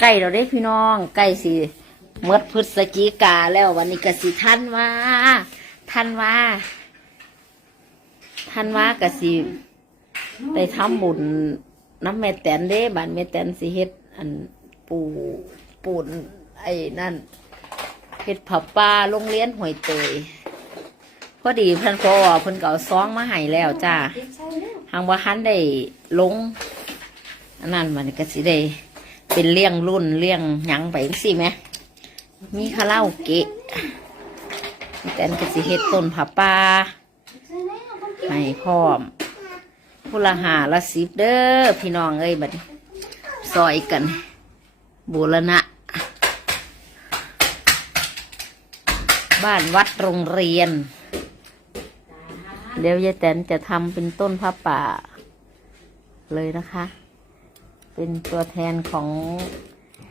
ใกล้เราได้พี่น้องใกล้สิเมดพฤศจิกาแล้ววันนี้ก็สิท่านว่าท่านว่าท่านว่ากสิได้ทำบุญน้ำแม่แตนเด้บ้านแม่แตนสิเฮ็ดอันปูปูนไอ้นั่นเฮ็ดผับปลาโรงเรียนหวยเตยพอดีเพิ่นพอเพิ่นก็เอาซองมาให้แล้วจ้าทางว่าคันได้ลงอันนั้นมันก็สิได้ เป็นเลี้ยงรุ่นเลี้ยงหยังไปสิไหมมีคาราโอเกะแต่นก็สิเฮ็ดต้นผาป่าให้พร้อมพุละหาละสิบเด้อพี่น้องเอ้ยบัดซอยกันบูรณะ บ้านวัดโรงเรียน เดี๋ยวยายแตนจะทำเป็นต้นผ้าป่าเลยนะคะ เป็นตัวแทนของ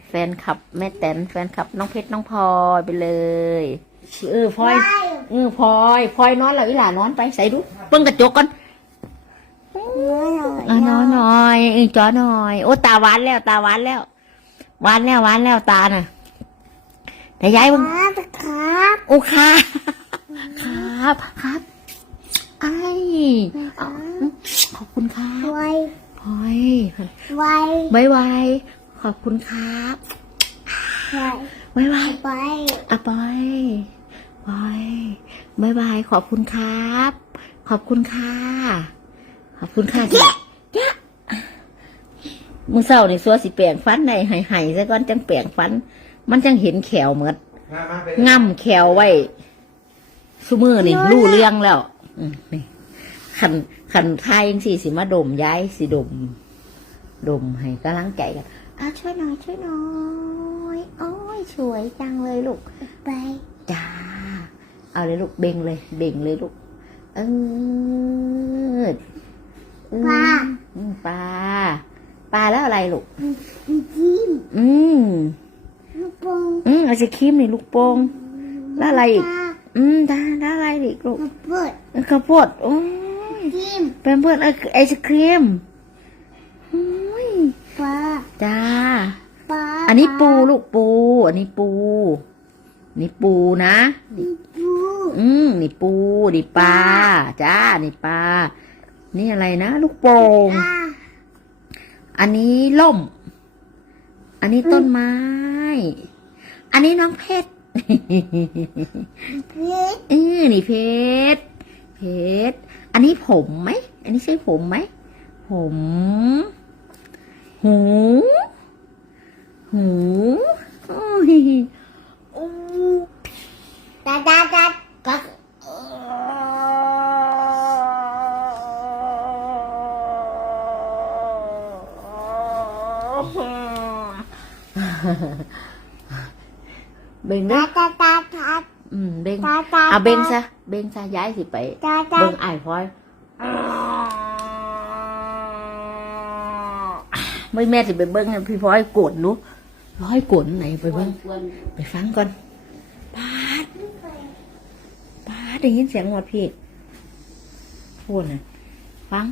แฟนคลับแม่แตนแฟนคลับน้องเพชรน้องพลอยไปเลยเออพลอยเออพลอยพลอยนอนแล้วอีหลานอนไปใส่ดูเปิ้งกระจกก่อนอะนอนหน่อยเออจอหน่อย โอ้ตาหวานแล้ว ตาหวานแล้วหวานแล้วหวานแล้วตาน่ะแต่ยายมึงครับโอ้ค่ะครับครับไอ้เอาขอบคุณครับ ไวพลอยไวบายบายขอบคุณครับไวบายบายไปอะบายบายบายบายขอบคุณครับ ขอบคุณค่ะ ขอบคุณค่ะจ้ะจ้ะมึงเศร้านี่สัวสิแปลงฟันในไห้ไห้ซะก่อนจังแปลงฟัน มันจังเห็นแขวเหมือนมามาไปง่ำแขวไว้ซุมือนี่รู้เรื่องแล้วอืมนี่ ขันขันไทยยังสิสิมาดมย้ายสิดม ดมให้กำลังใจกันอะช่วยหน่อยช่วยหน่อยโอ้ยสวยจังเลยลูกไปจ้าเอาเลยลูกเบ่งเลย เบ่งเลยลูกเอออืมปลาอืมปลาปลาแล้วอะไรลูกจิ้มอืมลูกโป่งอืมเอาจะครีมนี่ลูกโป่งแล้วอะไรอีกปลาอืมได้ได้อะไรอีกลูกลูกเปิดเออข้าวโพดโอ้ย จิ้มเป็นเพื่อนไอไอศครีมโอ้ยปลาจ้า ปลาอันนี้ปูลูกปู อันนี้ปู นี่ปูนะปูอืมนี่ปูนี่ปลาจ้านี่ปลานี่อะไรนะลูกโป่งปลาอันนี้ล่ม อันนี้ต้นไม้ อันนี้น้องเพชรเพชรเออนี่เพชร เพชรอันนี้ผมไหม อันนี้ใช่ผมไหม ผม หู หูโอ้ยโอ้ตาตาตากักเบ่งเด้ตาอตาตาตา อืมเบ่งตาตาเอาเบ่งซะเบ่งซะย้ายสิไปตาตาเบิ่งไอ้ายพลอยไม่แม่สิไปเบิ่งให้พี่พลอยโกดหนูร้อยโกดไหนไปเบิ่งไปฟังก่อนปาดปาดได้ยินเสียงหมดพี่พูดนะฟัง